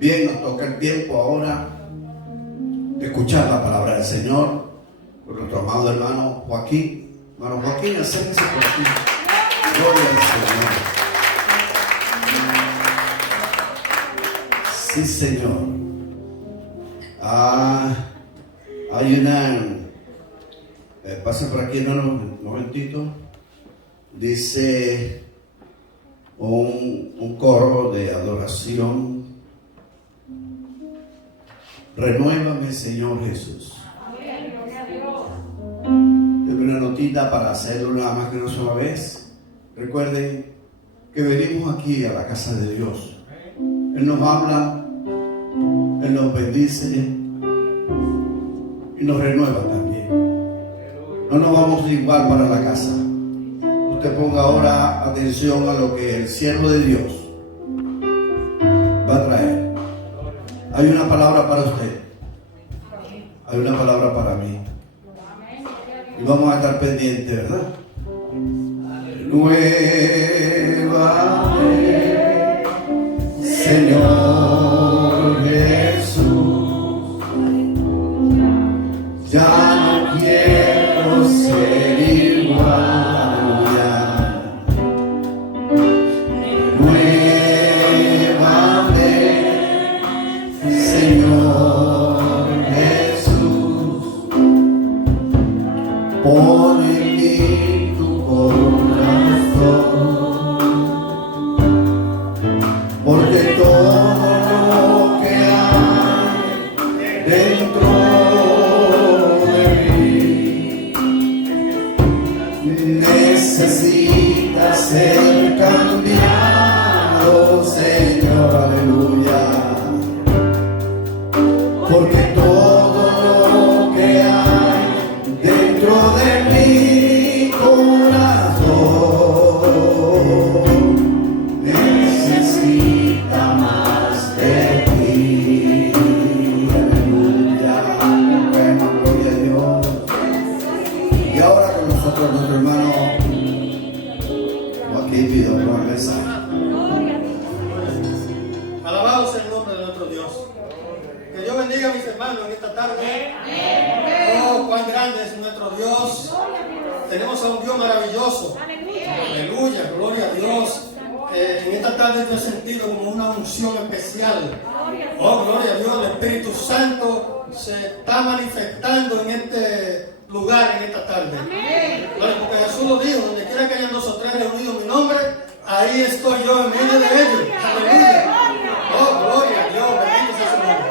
Bien, nos toca el tiempo ahora de escuchar la palabra del Señor por nuestro amado hermano Joaquín. Hermano Joaquín, acérquese por aquí. Gloria al Señor. Sí, Señor. Hay una... pase por aquí, hermano, un momentito. Dice un coro de adoración. Renuévame, Señor Jesús. Deme una notita para hacerlo nada más que una sola vez. Recuerden que venimos aquí a la casa de Dios. Él nos habla, Él nos bendice y nos renueva también. No nos vamos igual para la casa. Usted ponga ahora atención a lo que el siervo de Dios va a traer. Hay una palabra para usted. Hay una palabra para mí. Y vamos a estar pendientes, ¿verdad? Nuévame, Señor Jesús. Ya no quiero ser igual. Pon en mí tu corazón, porque todo lo que hay dentro de mí necesita ser cambiado, Señor, aleluya, porque todo lo que hay dentro de mi corazón necesita más de ti. Aleluya. Bueno, gloria a Dios. Y ahora con nosotros nuestro hermano Joaquín pidió por el mensaje. Alabado sea el nombre de nuestro Dios. Que Dios bendiga a mis hermanos en esta tarde. Oh, cuán grande es nuestro Dios. Tenemos a un Dios maravilloso. Aleluya, gloria a Dios. En esta tarde yo he sentido como una unción especial. Oh, gloria a Dios. El Espíritu Santo se está manifestando en este lugar en esta tarde. Bueno, porque Jesús lo dijo: donde quiera que hayan 2 o 3 reunidos en mi nombre, ahí estoy yo en medio de ellos. Aleluya. Oh, gloria a Dios. Bendito sea su nombre.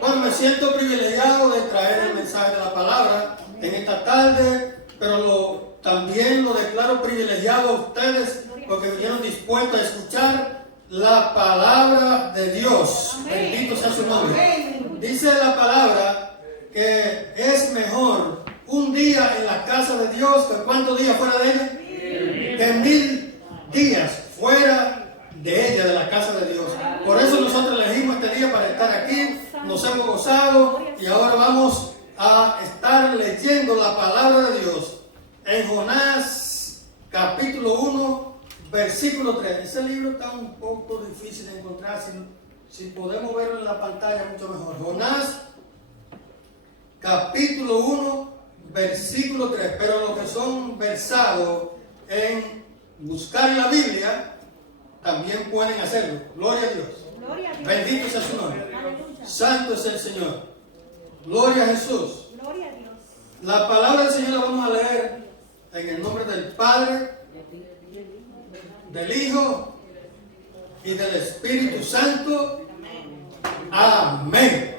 Bueno, me siento privilegiado de traer el mensaje de la palabra en esta tarde, pero también lo declaro privilegiado a ustedes porque vinieron dispuestos a escuchar la palabra de Dios. Bendito sea su nombre. Dice la palabra que es mejor un día en la casa de Dios que ¿cuántos días fuera de ella? Que 1000 días fuera de ella, de la casa de Dios. Por eso nosotros elegimos este día para estar aquí. Nos hemos gozado y ahora vamos a estar leyendo la palabra de Dios en Jonás capítulo 1 versículo 3. Ese libro está un poco difícil de encontrar. Si podemos verlo en la pantalla mucho mejor. Jonás capítulo 1 versículo 3. Pero los que son versados en buscar la Biblia también pueden hacerlo. Gloria a Dios. Gloria a Dios. Bendito sea su nombre. Aleluya. Santo es el Señor. Gloria a Jesús. Gloria a Dios. La palabra del Señor la vamos a leer en el nombre del Padre, del Hijo y del Espíritu Santo. Amén.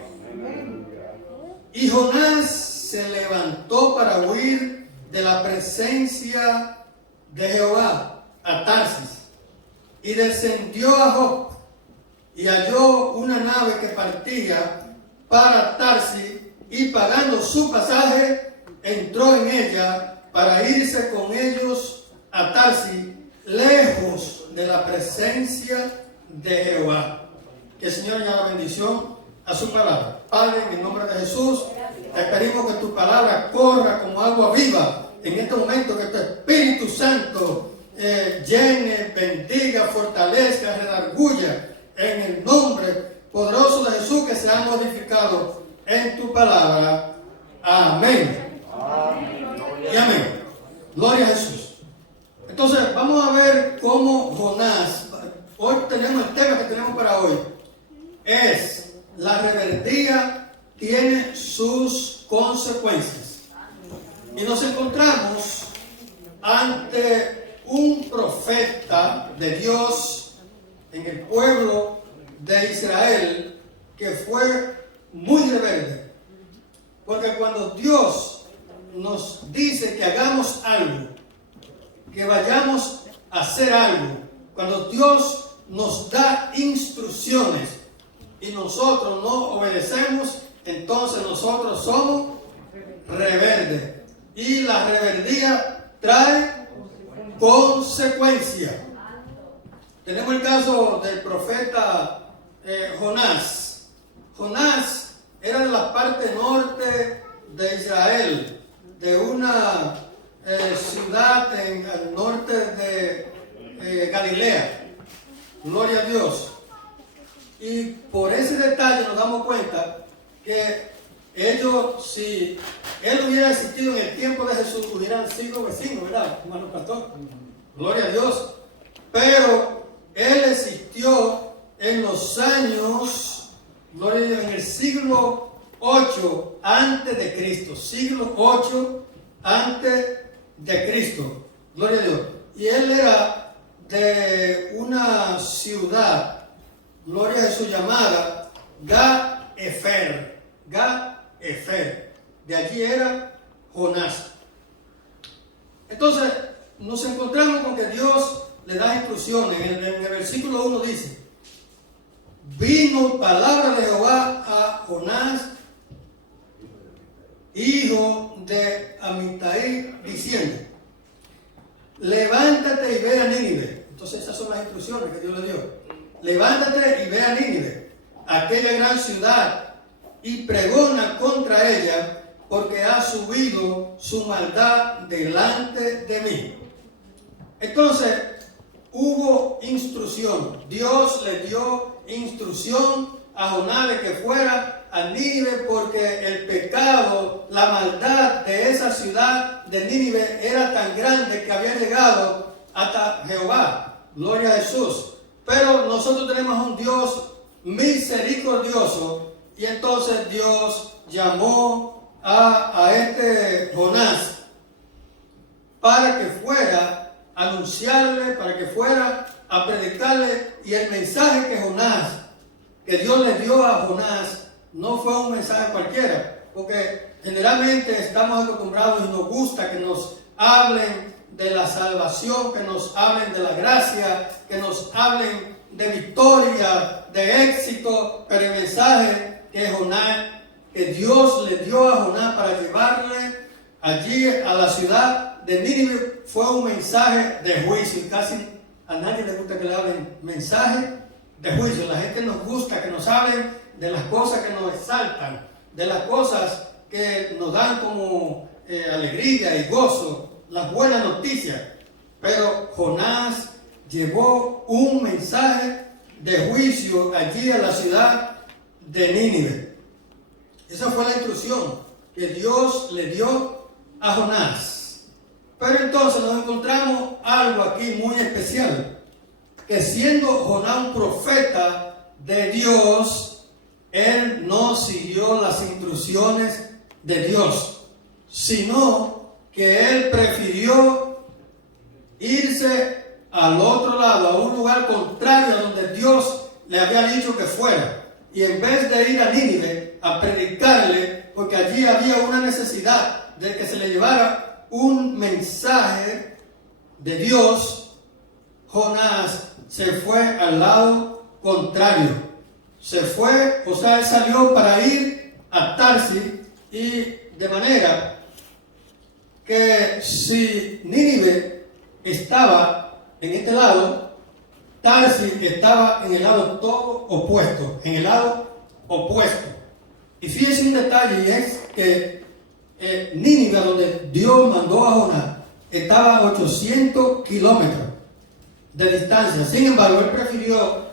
Y Jonás se levantó para huir de la presencia de Jehová a Tarsis y descendió a Jope y halló una nave que partía para Tarsis y pagando su pasaje entró en ella para irse con ellos a Tarsis, lejos de la presencia de Jehová. Que el Señor añada bendición a su palabra. Padre, en el nombre de Jesús, te pedimos que tu palabra corra como agua viva en este momento, que tu Espíritu Santo llene, bendiga, fortalezca, redarguya en el nombre poderoso de Jesús, que se ha modificado en tu palabra. Amén. Y amén. Gloria a Jesús. Entonces, vamos a ver cómo Jonás, hoy tenemos el tema que tenemos para hoy, es la rebeldía tiene sus consecuencias. Y nos encontramos ante un profeta de Dios en el pueblo de Israel que fue muy rebelde. Porque cuando Dios nos dice que hagamos algo, que vayamos a hacer algo, cuando Dios nos da instrucciones y nosotros no obedecemos, entonces nosotros somos rebeldes. Y la rebeldía trae consecuencias. Tenemos el caso del profeta Jonás. Jonás era de la parte norte de Israel, de una ciudad en el norte de Galilea. Gloria a Dios. Y por ese detalle nos damos cuenta que ellos, si él hubiera existido en el tiempo de Jesús, hubieran sido vecinos, ¿verdad, hermano pastor? Gloria a Dios. Pero él existió en los años, gloria a Dios, en el siglo 8 antes de Cristo. Siglo 8 antes de Cristo. Gloria a Dios. Y él era de una ciudad, gloria a Jesús, llamada Ga-Efer. Ga-Efer. De allí era Jonás. Entonces, nos encontramos con que Dios le da instrucciones. En el versículo 1 dice: vino palabra de Jehová a Jonás, hijo de Amitai, diciendo: levántate y ve a Nínive. Entonces esas son las instrucciones que Dios le dio. Levántate y ve a Nínive, aquella gran ciudad, y pregona contra ella, porque ha subido su maldad delante de mí. Entonces hubo instrucción. Dios le dio instrucción a Jonás de que fuera a Nínive, porque el pecado, la maldad de esa ciudad de Nínive era tan grande que había llegado hasta Jehová. Gloria a Jesús. Pero nosotros tenemos un Dios misericordioso, y entonces Dios llamó a este Jonás para que fuera a anunciarle, para que fuera a predicarle. Y el mensaje que Dios le dio a Jonás no fue un mensaje cualquiera, porque generalmente estamos acostumbrados y nos gusta que nos hablen de la salvación, que nos hablen de la gracia, que nos hablen de victoria, de éxito. Pero el mensaje que Dios le dio a Jonás para llevarle allí a la ciudad de Nínive fue un mensaje de juicio. Y casi a nadie le gusta que le hablen mensaje de juicio. La gente nos gusta que nos hablen de las cosas que nos exaltan, de las cosas que nos dan como alegría y gozo, las buenas noticias. Pero Jonás llevó un mensaje de juicio allí a la ciudad de Nínive. Esa fue la instrucción que Dios le dio a Jonás. Pero entonces nos encontramos algo aquí muy especial, que siendo Jonás un profeta de Dios, él no siguió las instrucciones de Dios, sino que él prefirió irse al otro lado, a un lugar contrario a donde Dios le había dicho que fuera. Y en vez de ir a Nínive a predicarle, porque allí había una necesidad de que se le llevara un mensaje de Dios, Jonás se fue al lado contrario. Se fue, o sea, él salió para ir a Tarsis, y de manera que si Nínive estaba en este lado, Tarsis estaba en el lado todo opuesto, en el lado opuesto. Y fíjense un detalle, y es que Nínive, donde Dios mandó a Jonás, estaba a 800 kilómetros de distancia. Sin embargo, él prefirió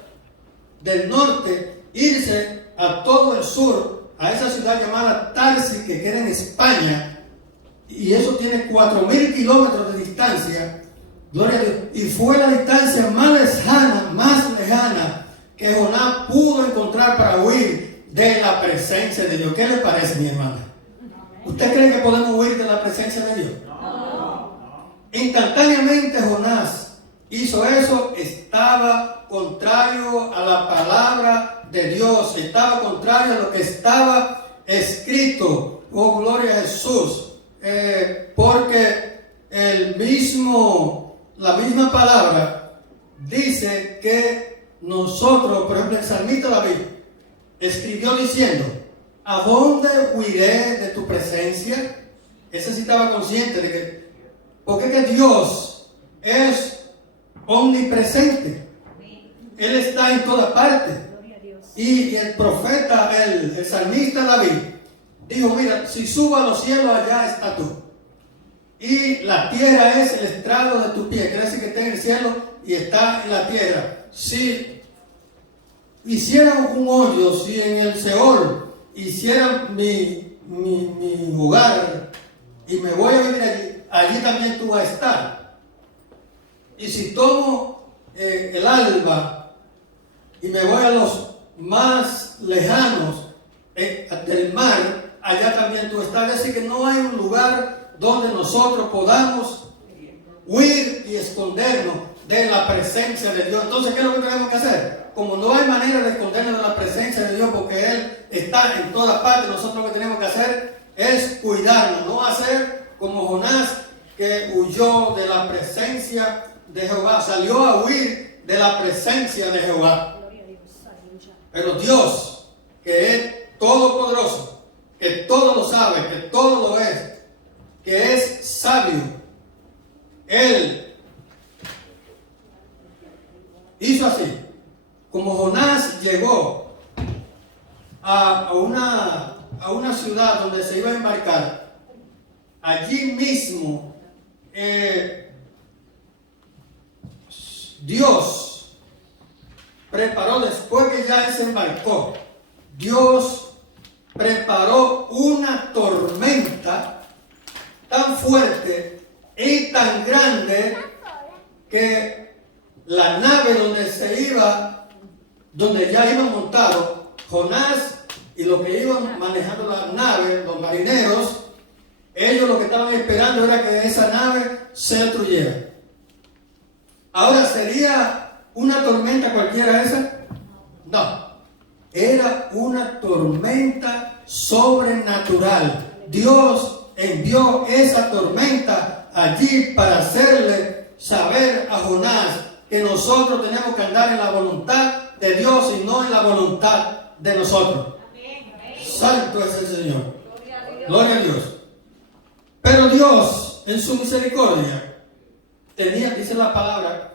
del norte irse a todo el sur, a esa ciudad llamada Tarsis, que queda en España, y eso tiene 4.000 kilómetros de distancia. Gloria a Dios. Y fue la distancia más lejana que Jonás pudo encontrar para huir de la presencia de Dios. ¿Qué le parece, mi hermana? ¿Usted cree que podemos huir de la presencia de Dios? No. Instantáneamente Jonás hizo eso, estaba contrario a la palabra de Dios, estaba contrario a lo que estaba escrito. Oh, gloria a Jesús. Porque la misma palabra dice que nosotros, por ejemplo, el salmista David escribió diciendo: ¿a dónde huiré de tu presencia? Ese sí estaba consciente de que, porque que Dios es omnipresente. Él está en toda parte. Y el profeta, el salmista David, dijo: mira, si subo a los cielos, allá está tú. Y la tierra es el estrado de tu pie. Quiere decir que está en el cielo y está en la tierra. Si hicieran un hoyo, si en el Seol hicieran mi lugar y me voy a vivir allí, allí también tú vas a estar. Y si tomo el alba y me voy a los más lejanos del mar, allá también tú estás. Es decir, que no hay un lugar donde nosotros podamos huir y escondernos de la presencia de Dios. Entonces, ¿qué es lo que tenemos que hacer? Como no hay manera de escondernos de la presencia de Dios, porque Él está en todas partes, nosotros lo que tenemos que hacer es cuidarnos, no hacer como Jonás, que huyó de la presencia de Jehová, salió a huir de la presencia de Jehová. Pero Dios, que es todopoderoso, que todo lo sabe, que todo lo es, que es sabio, Él hizo así. Como Jonás llegó a una ciudad donde se iba a embarcar, allí mismo Dios preparó, después que ya él se embarcó, Dios preparó una tormenta tan fuerte y tan grande que la nave donde ya iban montados, Jonás y los que iban manejando la nave, los marineros, ellos lo que estaban esperando era que esa nave se destruyera. Ahora, ¿sería una tormenta cualquiera esa? No. Era una tormenta sobrenatural. Dios envió esa tormenta allí para hacerle saber a Jonás que nosotros tenemos que andar en la voluntad de Dios y no en la voluntad de nosotros. Santo es el Señor. Gloria a Dios. Pero Dios, en su misericordia, dice la palabra,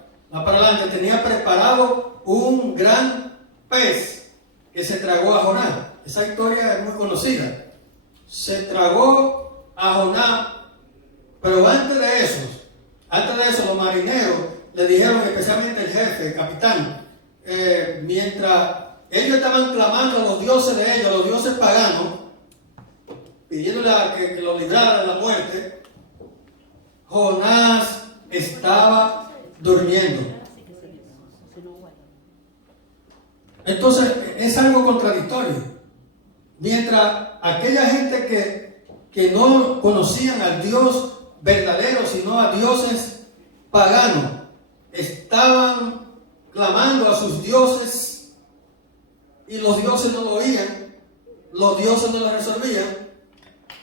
tenía preparado un gran pez que se tragó a Jonás. Esa historia es muy conocida. Se tragó a Jonás, pero antes de eso los marineros le dijeron, especialmente el jefe, el capitán, mientras ellos estaban clamando a los dioses de ellos, a los dioses paganos, pidiéndole que lo librara de la muerte, Jonás estaba durmiendo. Entonces es algo contradictorio. Mientras aquella gente que no conocían al Dios verdadero, sino a dioses paganos, estaban clamando a sus dioses y los dioses no lo oían, los dioses no lo resolvían.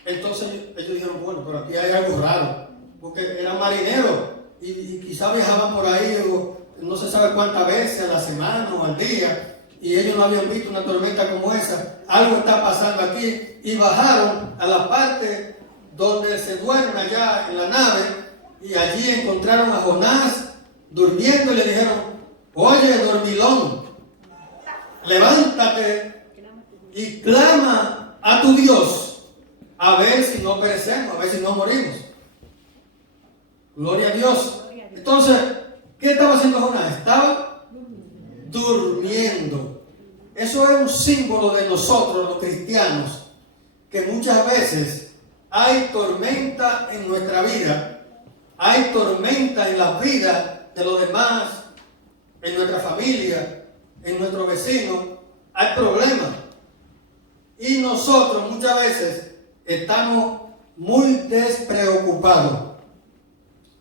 Entonces ellos dijeron, bueno, pero aquí hay algo raro, porque eran marineros y quizá viajaban por ahí no se sabe cuántas veces a la semana o al día, y ellos no habían visto una tormenta como esa. Algo está pasando aquí, y bajaron a la parte donde se duermen allá en la nave, y allí encontraron a Jonás durmiendo y le dijeron, oye, dormilón, levántate y clama a tu Dios, a ver si no perecemos, a ver si no morimos. Gloria a Dios. Entonces, ¿qué estaba haciendo Jonás? Estaba durmiendo. eso es un símbolo de nosotros los cristianos, que muchas veces hay tormenta en nuestra vida, hay tormenta en la vida de los demás, en nuestra familia, en nuestro vecino, hay problemas. Y nosotros muchas veces estamos muy despreocupados.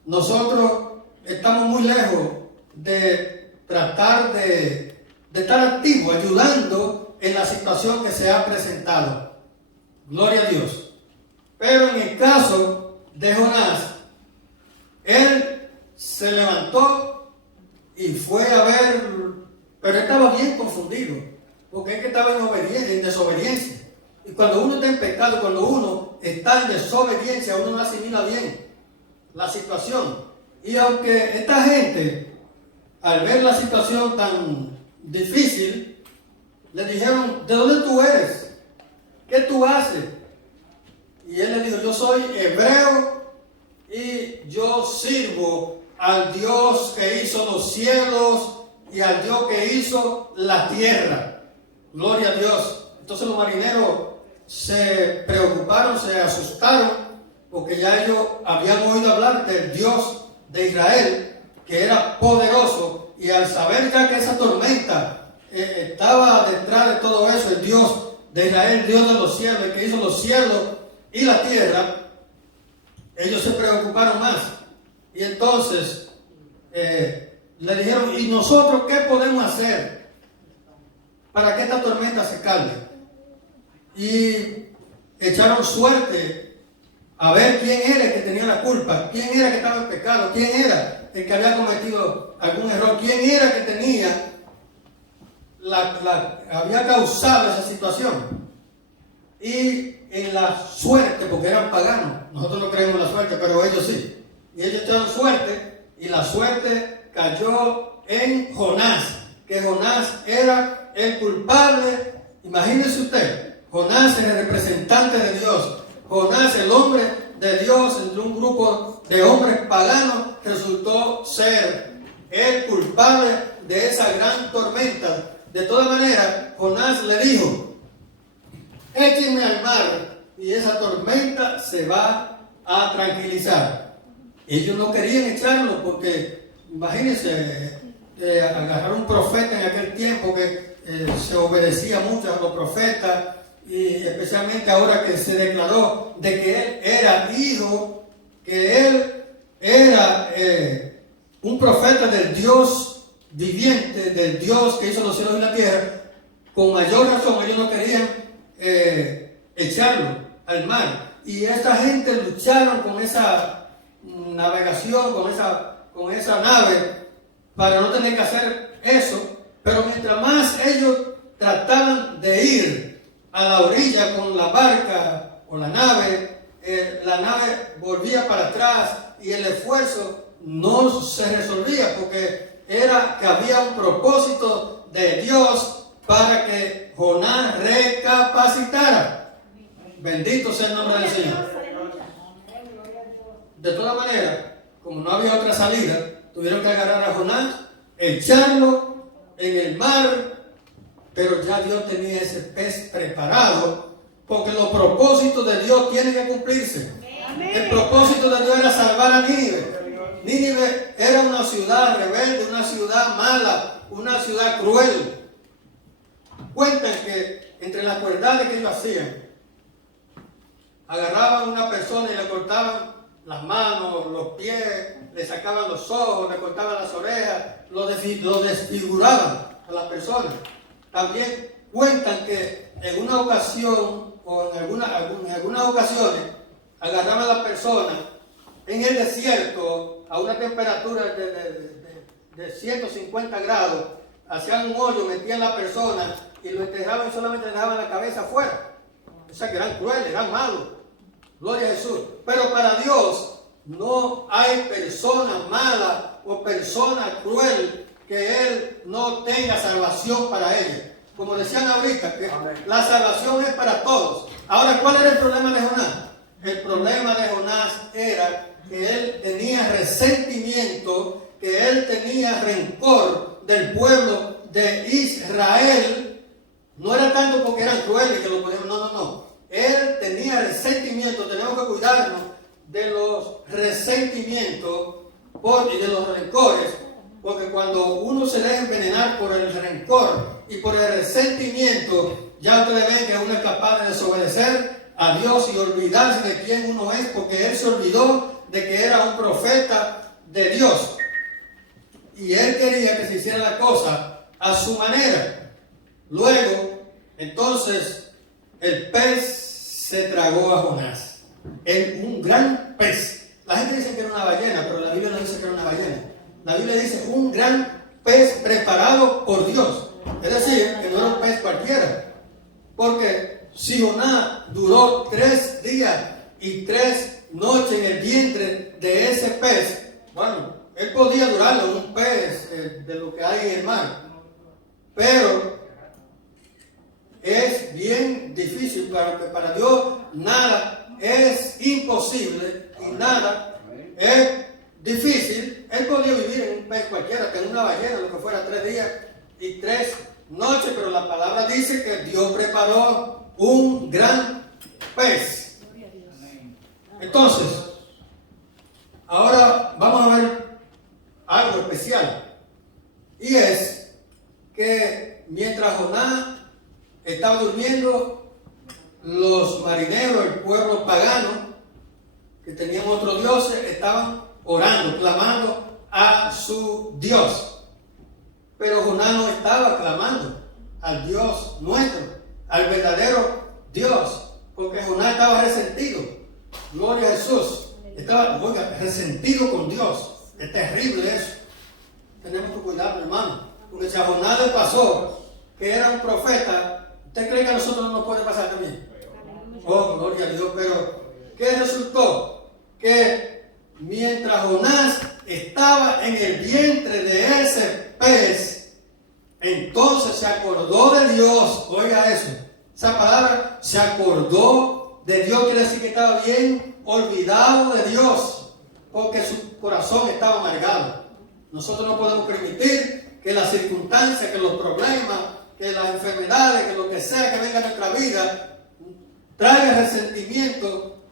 Nosotros estamos muy lejos de tratar de estar activos, ayudando en la situación que se ha presentado. Gloria a Dios. Pero en el caso de Jonás, él se levantó y fue a ver, pero estaba bien confundido, porque es que estaba en desobediencia. Y cuando uno está en pecado, cuando uno está en desobediencia, uno no asimila bien la situación. Y aunque esta gente, al ver la situación tan difícil, le dijeron: ¿de dónde tú eres? ¿Qué tú haces? Y él le dijo: yo soy hebreo y yo sirvo al Dios que hizo los cielos y al Dios que hizo la tierra. Gloria a Dios. Entonces los marineros se preocuparon, se asustaron, porque ya ellos habían oído hablar del Dios de Israel, que era poderoso, y al saber ya que esa tormenta estaba detrás de todo eso, el Dios de Israel, el Dios de los cielos, el que hizo los cielos y la tierra, ellos se preocuparon más. Y entonces le dijeron: ¿y nosotros qué podemos hacer para que esta tormenta se calme? Y echaron suerte a ver quién era el que tenía la culpa, quién era el que estaba en pecado, quién era el que había cometido algún error, quién era el que tenía había causado esa situación. Y en la suerte, porque eran paganos, nosotros no creemos en la suerte, pero ellos sí, y ellos echaron suerte, y la suerte cayó en Jonás, que Jonás era el culpable. Imagínense usted, Jonás era el representante de Dios, Jonás, el hombre de Dios, entre un grupo de hombres paganos, resultó ser el culpable de esa gran tormenta. De todas maneras, Jonás le dijo: échenme al mar y esa tormenta se va a tranquilizar. Ellos no querían echarlo porque, imagínense, agarrar un profeta en aquel tiempo que se obedecía mucho a los profetas, y especialmente ahora que se declaró de que él era hijo, que él era un profeta del Dios viviente, del Dios que hizo los cielos y la tierra. Con mayor razón ellos no querían echarlo al mar, y esta gente lucharon con esa navegación, con esa nave, para no tener que hacer eso. Pero mientras más ellos trataban de ir a la orilla con la barca o la nave volvía para atrás y el esfuerzo no se resolvía, porque era que había un propósito de Dios para que Jonás recapacitara. Bendito sea el nombre del Señor. De todas maneras, como no había otra salida, tuvieron que agarrar a Jonás, echarlo en el mar, pero ya Dios tenía ese pez preparado, porque los propósitos de Dios tienen que cumplirse. El propósito de Dios era salvar a Nínive. Nínive era una ciudad rebelde, una ciudad mala, una ciudad cruel. Cuentan que entre las crueldades que ellos hacían, agarraban a una persona y le cortaban las manos, los pies, le sacaban los ojos, le cortaban las orejas, lo desfiguraban a la persona. También cuentan que en una ocasión, o en algunas ocasiones, agarraban a la persona en el desierto a una temperatura de 150 grados, hacían un hoyo, metían a la persona y lo enterraban y solamente le dejaban la cabeza afuera. O sea que eran crueles, eran malos. Gloria a Jesús. Pero para Dios no hay persona mala o persona cruel que Él no tenga salvación para ella. Como decían ahorita, que la salvación es para todos. Ahora, ¿cuál era el problema de Jonás? El problema de Jonás era que él tenía resentimiento, que él tenía rencor del pueblo de Israel, No era tanto porque eran crueles que lo ponían, no. Él tenía resentimiento. Tenemos que cuidarnos de los resentimientos y de los rencores, porque cuando uno se deja envenenar por el rencor y por el resentimiento, ya ustedes ven que uno es capaz de desobedecer a Dios y olvidarse de quién uno es, porque él se olvidó de que era un profeta de Dios y él quería que se hiciera la cosa a su manera. Luego, entonces, el pez se tragó a Jonás. Un gran pez. La gente dice que era una ballena, pero la Biblia no dice que era una ballena. La Biblia dice un gran pez preparado por Dios. Es decir, que no era un pez cualquiera. Porque si Jonás duró 3 días y 3 noches en el vientre de ese pez, bueno, él podía durarlo, un pez de lo que hay en el mar. Pero es bien difícil, para Dios nada es imposible y nada es difícil. Él podía vivir en un pez cualquiera, que en una ballena, lo que fuera 3 días y 3 noches, pero la palabra dice que Dios preparó un gran pez. Entonces, ahora vamos a ver algo especial, y es que mientras Jonás estaba durmiendo, los marineros, el pueblo pagano, que tenían otros dioses, estaban orando, clamando a su Dios. Pero Jonás no estaba clamando al Dios nuestro, al verdadero Dios, porque Jonás estaba resentido. Gloria a Jesús. Estaba, resentido con Dios. Es terrible eso. Tenemos que cuidarlo, hermano. Porque si a Jonás le pasó que era un profeta, ¿usted cree que a nosotros no nos puede pasar también? Oh, gloria a Dios. Pero, ¿qué resultó? Que mientras Jonás estaba en el vientre de ese pez, entonces se acordó de Dios. Oiga eso. Esa palabra, se acordó de Dios, quiere decir que estaba bien olvidado de Dios, porque su corazón estaba amargado. Nosotros no podemos permitir que las circunstancias, que los problemas, que las enfermedades, que lo que sea que venga a nuestra vida, traiga resentimiento,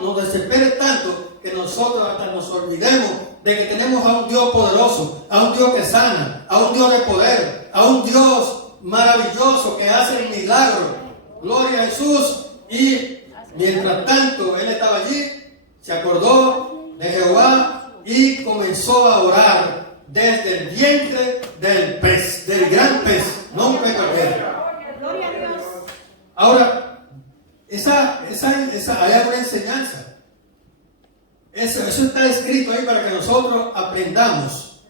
nos desespere tanto que nosotros hasta nos olvidemos de que tenemos a un Dios poderoso, a un Dios que sana, a un Dios de poder, a un Dios maravilloso que hace el milagro. Gloria a Jesús. Y mientras tanto él estaba allí, se acordó de Jehová y comenzó a orar desde el vientre del pez, del gran pez, no un pez cualquiera. Gloria a Dios. Ahora, hay una enseñanza. Eso está escrito ahí para que nosotros aprendamos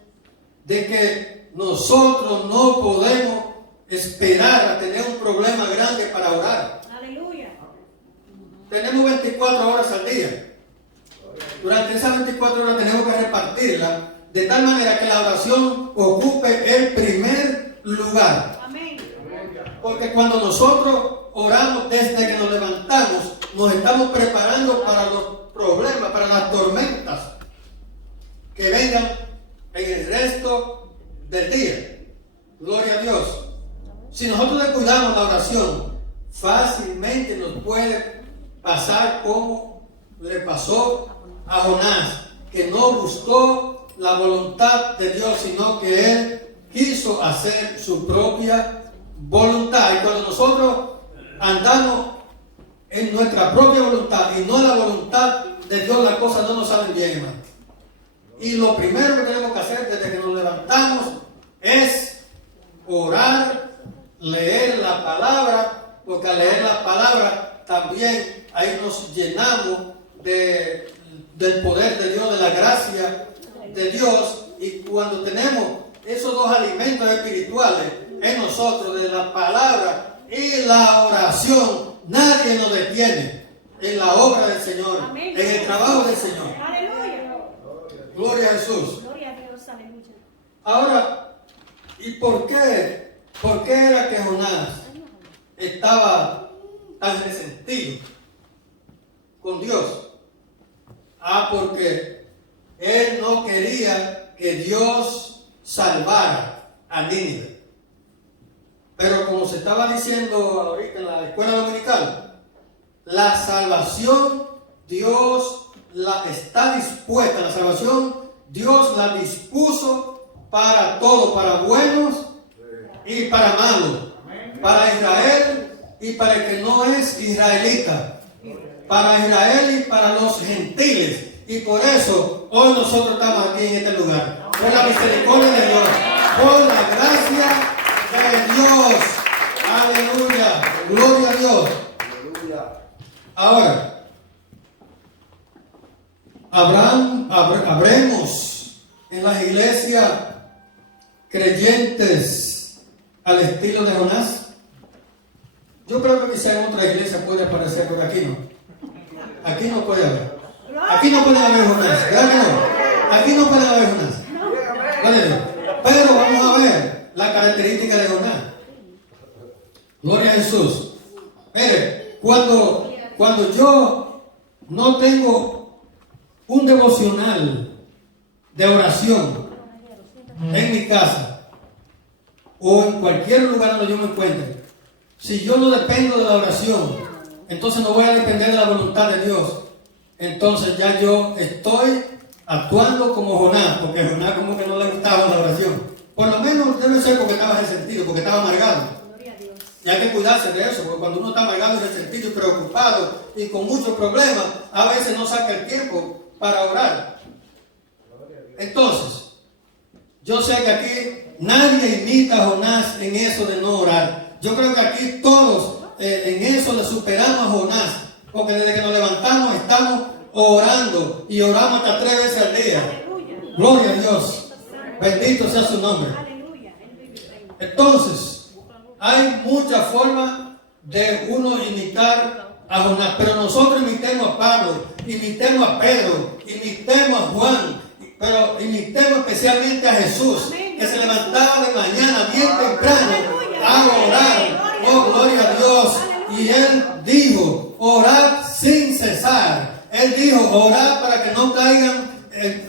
de que nosotros no podemos esperar a tener un problema grande para orar. Aleluya. Tenemos 24 horas al día. Durante esas 24 horas tenemos que repartirla de tal manera que la oración ocupe el primer lugar. Amén. Porque cuando nosotros oramos desde que nos levantamos, nos estamos preparando para los problemas, para las tormentas que vengan en el resto del día. Gloria a Dios. Si nosotros descuidamos la oración, fácilmente nos puede pasar como le pasó a Jonás, que no buscó la voluntad de Dios, sino que él quiso hacer su propia voluntad. Y cuando nosotros andamos en nuestra propia voluntad y no la voluntad de Dios, las cosas no nos salen bien, hermano. Y lo primero que tenemos que hacer desde que nos levantamos es orar, leer la palabra, porque al leer la palabra también ahí nos llenamos del poder de Dios, de la gracia de Dios. Y cuando tenemos esos dos alimentos espirituales en nosotros, de la palabra y la oración, nadie nos detiene en la obra del Señor, Amén. en el trabajo del Señor. Aleluya. Gloria a Jesús. Gloria a Dios. Aleluya. Ahora, ¿y por qué? ¿Por qué era que Jonás estaba tan resentido con Dios? Porque él no quería que Dios salvara a Nínive. Pero como se estaba diciendo ahorita en la escuela dominical, la salvación Dios la está dispuesta, la salvación Dios la dispuso para todo, para buenos y para malos, para Israel y para el que no es israelita, para Israel y para los gentiles. Y por eso hoy nosotros estamos aquí en este lugar, por la misericordia de Dios, por la gracia de Dios. Aleluya, gloria a Dios. Ahora, habremos en las iglesias creyentes al estilo de Jonás. Yo creo que quizá en otra iglesia puede aparecer, pero aquí no. Aquí no puede haber. Aquí no puede haber Jonás. ¿Verdad que no? Aquí no puede haber Jonás. ¿Vale? Pero vamos a ver la característica de Jonás. Gloria a Jesús. Mire, cuando yo no tengo un devocional de oración en mi casa o en cualquier lugar donde yo me encuentre, si yo no dependo de la oración, entonces no voy a depender de la voluntad de Dios. Entonces ya yo estoy actuando como Jonás, porque Jonás como que no le gustaba la oración. Por lo menos debe ser porque estaba resentido, porque estaba amargado. Y hay que cuidarse de eso, porque cuando uno está amargado y resentido y preocupado y con muchos problemas, a veces no saca el tiempo para orar. Entonces, yo sé que aquí nadie imita a Jonás en eso de no orar. Yo creo que aquí todos en eso le superamos a Jonás, porque desde que nos levantamos estamos orando y oramos hasta 3 veces al día. Gloria a Dios. Bendito sea su nombre. Entonces, hay muchas formas de uno imitar a Jonás, pero nosotros imitemos a Pablo, imitemos a Pedro, imitemos a Juan, pero imitemos especialmente a Jesús, que se levantaba de mañana bien temprano a orar. Oh, gloria a Dios. Y él dijo, orad sin cesar. Él dijo, orad para que no caigan en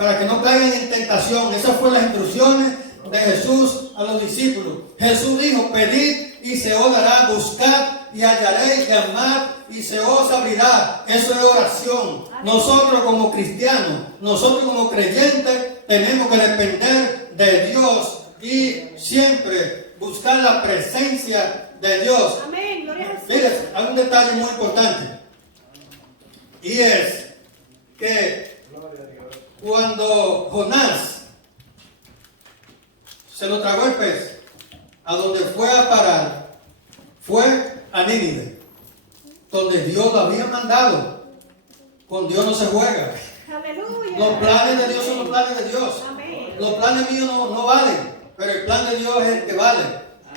tentación. Esas fueron las instrucciones de Jesús a los discípulos. Jesús dijo, pedid y se os dará, buscad y hallaréis, llamad y se os abrirá. Eso es oración. Nosotros como cristianos, nosotros como creyentes, tenemos que depender de Dios y siempre buscar la presencia de Dios. Amén, gloria a Jesús. Mire, hay un detalle muy importante, y es que cuando Jonás se lo tragó el pez, a donde fue a parar fue a Nínive, donde Dios lo había mandado. Con Dios no se juega. Aleluya. Los planes de Dios son los planes de Dios. Amén. Los planes míos no valen, pero el plan de Dios es el que vale.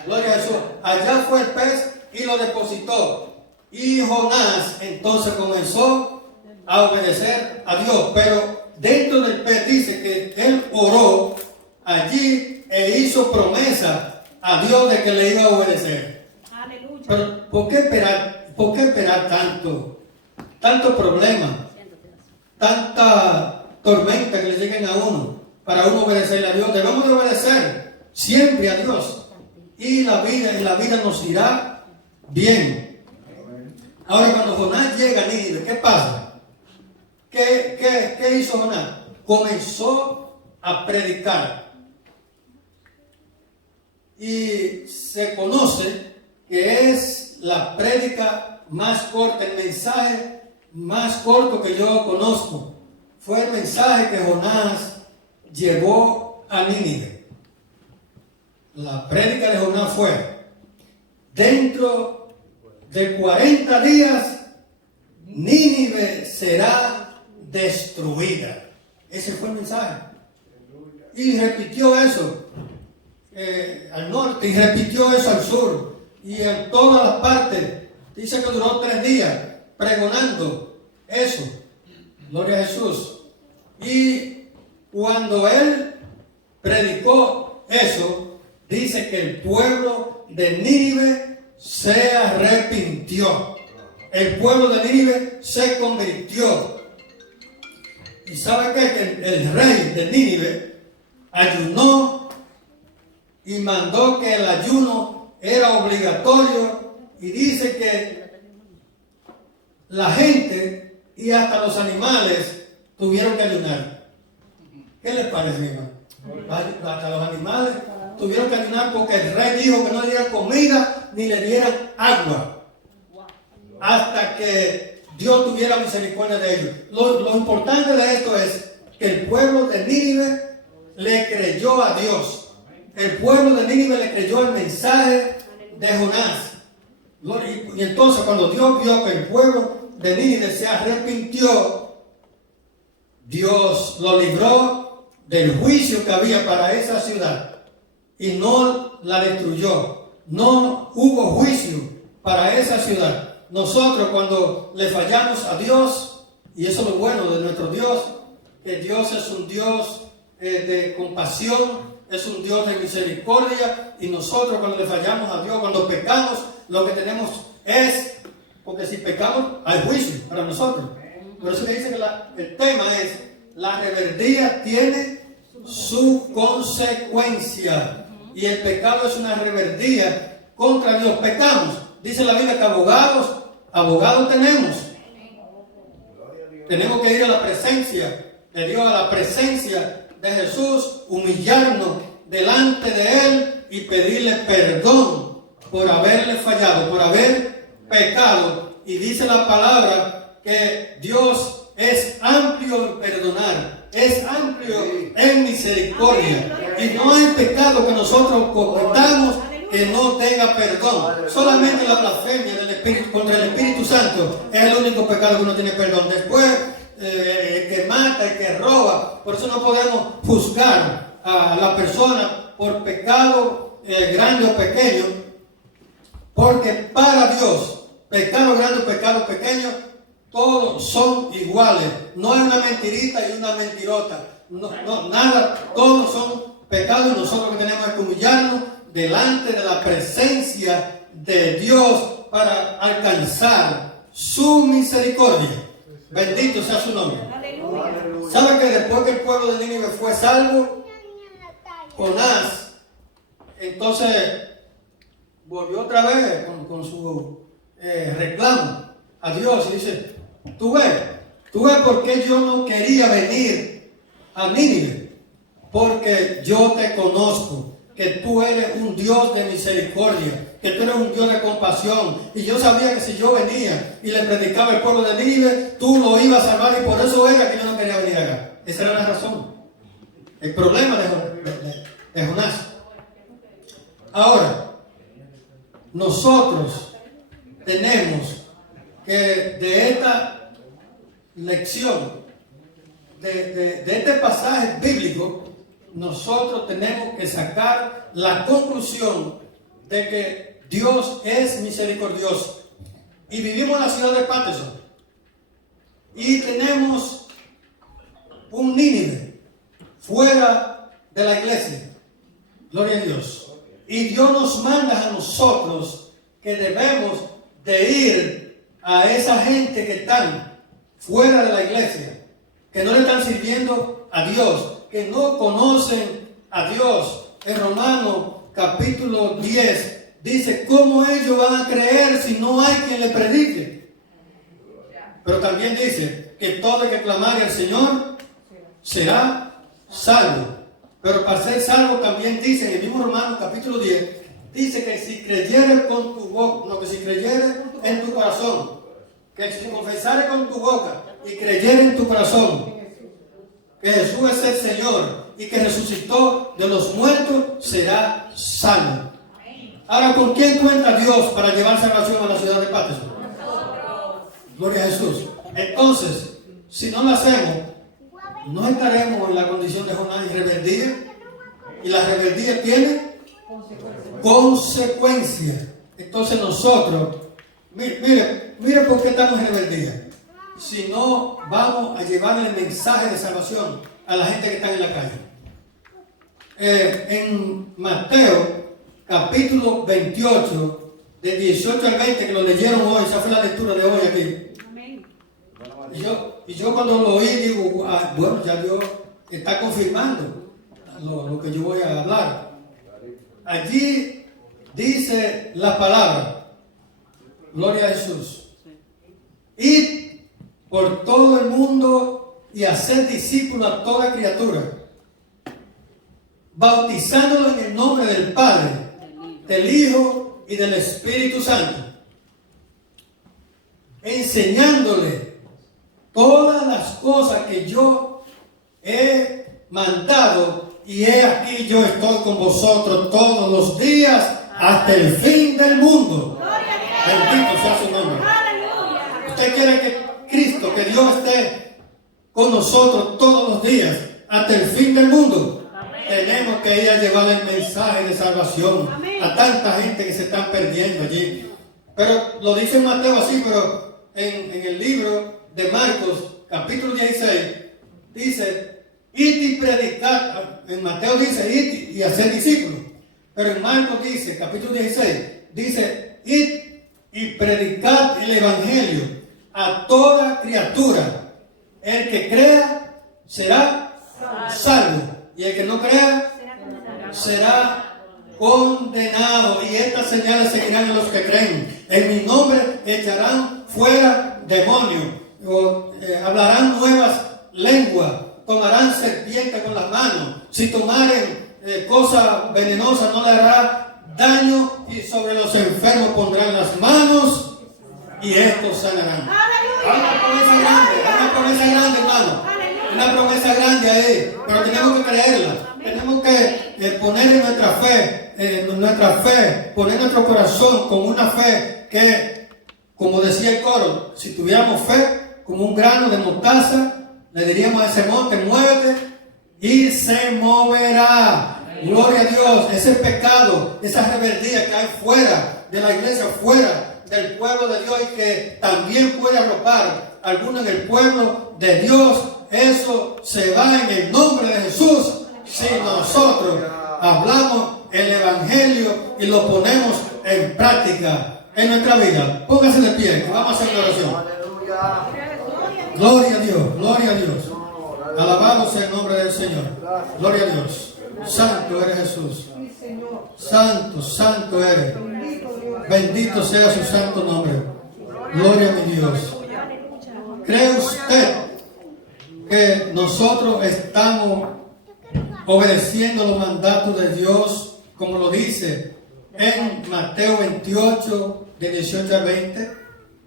Gloria a Jesús. Allá fue el pez y lo depositó. Y Jonás entonces comenzó a obedecer a Dios. Pero dentro del pez dice que él oró allí e hizo promesa a Dios de que le iba a obedecer. Aleluya. Pero ¿por qué esperar tanto problema, tanta tormenta que le lleguen a uno para uno obedecerle a Dios? Debemos de obedecer siempre a Dios. Y la vida nos irá bien. Ahora, cuando Jonás llega a Nínive, ¿qué pasa? ¿Qué hizo Jonás? Comenzó a predicar. Y se conoce que es la prédica más corta, el mensaje más corto que yo conozco. Fue el mensaje que Jonás llevó a Nínive. La prédica de Jonás fue: dentro de 40 días Nínive será destruida. Ese fue el mensaje. Y repitió eso al norte, y repitió eso al sur, y en todas las partes. Dice que duró 3 días pregonando eso. Gloria a Jesús. Y cuando él predicó eso, dice que el pueblo de Nínive se arrepintió. El pueblo de Nínive se convirtió. ¿Y sabe qué? Que el rey de Nínive ayunó y mandó que el ayuno era obligatorio y dice que la gente y hasta los animales tuvieron que ayunar. ¿Qué les parece, mi hermano? Hasta los animales tuvieron que ayunar porque el rey dijo que no le dieran comida ni le dieran agua hasta que Dios tuviera misericordia de ellos. Lo importante de esto es que el pueblo de Nínive le creyó a Dios. El pueblo de Nínive le creyó el mensaje de Jonás. Y entonces cuando Dios vio que el pueblo de Nínive se arrepintió, Dios lo libró del juicio que había para esa ciudad y no la destruyó. No hubo juicio para esa ciudad. Nosotros cuando le fallamos a Dios, y eso es lo bueno de nuestro Dios, que Dios es un Dios de compasión, es un Dios de misericordia, y nosotros cuando le fallamos a Dios, cuando pecamos, lo que tenemos es, porque si pecamos hay juicio para nosotros. Por eso que dice que el tema es, la rebeldía tiene su consecuencia, y el pecado es una rebeldía contra Dios. Pecamos, dice la Biblia que abogados tenemos que ir a la presencia de Dios, a la presencia de Jesús, humillarnos delante de Él y pedirle perdón por haberle fallado, por haber pecado. Y dice la palabra que Dios es amplio en perdonar, es amplio en misericordia, y no hay pecado que nosotros cometamos que no tenga perdón. Solamente la blasfemia del Espíritu contra el Espíritu Santo es el único pecado que no tiene perdón. Después el que mata, el que roba. Por eso no podemos juzgar a la persona por pecado grande o pequeño, porque para Dios pecado grande o pecado pequeño todos son iguales. No hay una mentirita y una mentirota. No, nada, todos son pecados, y nosotros lo que tenemos es que humillarnos delante de la presencia de Dios para alcanzar su misericordia. Bendito sea su nombre. ¿Sabe que después que el pueblo de Nínive fue salvo, Jonás entonces volvió otra vez con su reclamo a Dios y dice, tú ves por qué yo no quería venir a Nínive? Porque yo te conozco, que tú eres un Dios de misericordia, que tú eres un Dios de compasión, y yo sabía que si yo venía y le predicaba al pueblo de Nínive, tú lo ibas a salvar, y por eso era que yo no quería venir acá. Esa era la razón, el problema de Jonás. Ahora, nosotros tenemos que de esta lección, de este pasaje bíblico, nosotros tenemos que sacar la conclusión de que Dios es misericordioso. Y vivimos en la ciudad de Patterson y tenemos un Nínive fuera de la iglesia. Gloria a Dios. Y Dios nos manda a nosotros que debemos de ir a esa gente que están fuera de la iglesia, que no le están sirviendo a Dios, que no conocen a Dios. En Romanos capítulo 10 dice, ¿cómo ellos van a creer si no hay quien le predique? Pero también dice que todo el que clamare al Señor será salvo. Pero para ser salvo también dice, en el mismo Romanos capítulo 10, dice que si creyeres con tu boca, no, que si creyeres en tu corazón, que si confesares con tu boca y creyeres en tu corazón que Jesús es el Señor y que resucitó de los muertos, será salvo. Ahora, ¿con quién cuenta Dios para llevar salvación a la ciudad de Patterson? Gloria a Jesús. Entonces, si no lo hacemos, no estaremos en la condición de Jonás y rebeldía. Y la rebeldía tiene consecuencias. Entonces nosotros, mire por qué estamos en rebeldía. Si no vamos a llevar el mensaje de salvación a la gente que está en la calle. En Mateo capítulo 28, de 18 al 20, que lo leyeron hoy, esa fue la lectura de hoy aquí. Amén. Y yo cuando lo oí digo, bueno, ya Dios está confirmando lo que yo voy a hablar. Allí dice la palabra, gloria a Jesús, id por todo el mundo y hacer discípulos a toda criatura, bautizándolos en el nombre del Padre, del Hijo y del Espíritu Santo, enseñándole todas las cosas que yo he mandado, y he aquí yo estoy con vosotros todos los días hasta el fin del mundo. Bendito sea su nombre. Usted quiere que Cristo, que Dios esté con nosotros todos los días hasta el fin del mundo. Tenemos que ir a llevar el mensaje de salvación a tanta gente que se están perdiendo allí. Pero lo dice Mateo así, pero en el libro de Marcos, capítulo 16, dice, id y predicad. En Mateo dice, id y hacer discípulos. Pero en Marcos dice, capítulo 16, dice, id y predicad el evangelio a toda criatura. El que crea será salvo, y el que no crea será condenado. Y estas señales seguirán a los que creen. En mi nombre echarán fuera demonios, hablarán nuevas lenguas, tomarán serpientes con las manos. Si tomaren cosa venenosa no le hará daño, y sobre los enfermos pondrán las manos y estos sanarán. Hay una promesa grande, hermano. Una promesa grande ahí, pero tenemos que creerla. Tenemos que poner en nuestra fe, poner nuestro corazón con una fe que, como decía el coro, si tuviéramos fe como un grano de mostaza, le diríamos a ese monte, muévete, y se moverá. Gloria a Dios. Ese pecado, esa rebeldía que hay fuera de la iglesia, fuera del pueblo de Dios, y que también puede arropar a algunos en el pueblo de Dios, eso se va en el nombre de Jesús si nosotros hablamos el evangelio y lo ponemos en práctica en nuestra vida. Póngase de pie, que vamos a hacer una oración. Gloria a Dios, gloria a Dios. Alabamos el nombre del Señor. Gloria a Dios. Santo eres Jesús. Santo, santo eres. Bendito sea su santo nombre. Gloria a mi Dios. ¿Cree usted que nosotros estamos obedeciendo los mandatos de Dios, como lo dice en Mateo 28, de 18 al 20,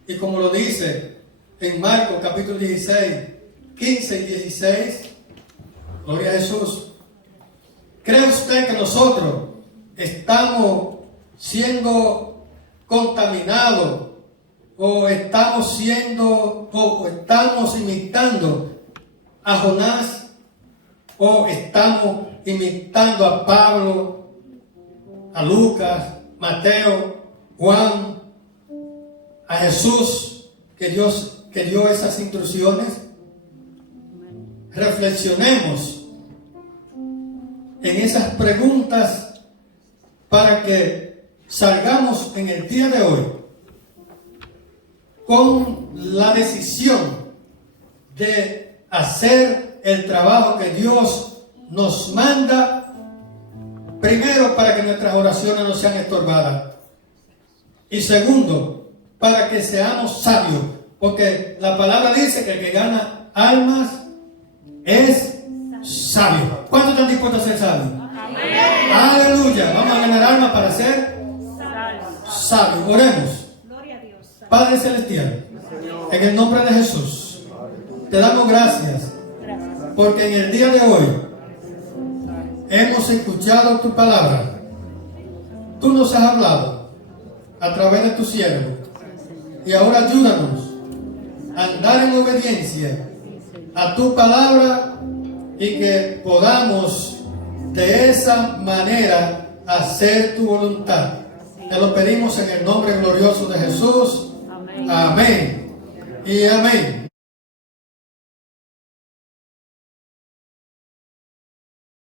y como lo dice en Marcos capítulo 16, 15 y 16? Gloria a Jesús. ¿Cree usted que nosotros estamos siendo contaminados, o estamos imitando a Jonás, o estamos imitando a Pablo, a Lucas, Mateo, Juan, a Jesús, que dio esas instrucciones? Reflexionemos en esas preguntas para que salgamos en el día de hoy con la decisión de hacer el trabajo que Dios nos manda, primero para que nuestras oraciones no sean estorbadas, y segundo, para que seamos sabios, porque la palabra dice que el que gana almas es sabio. ¿Cuántos están dispuestos a ser sabios? Amén. Aleluya. Vamos a ganar almas para ser sabios. Oremos. Padre Celestial, en el nombre de Jesús, te damos gracias porque en el día de hoy hemos escuchado tu palabra. Tú nos has hablado a través de tu siervo, y ahora ayúdanos a andar en obediencia a tu palabra, y que podamos de esa manera hacer tu voluntad. Te lo pedimos en el nombre glorioso de Jesús. Amén y amén.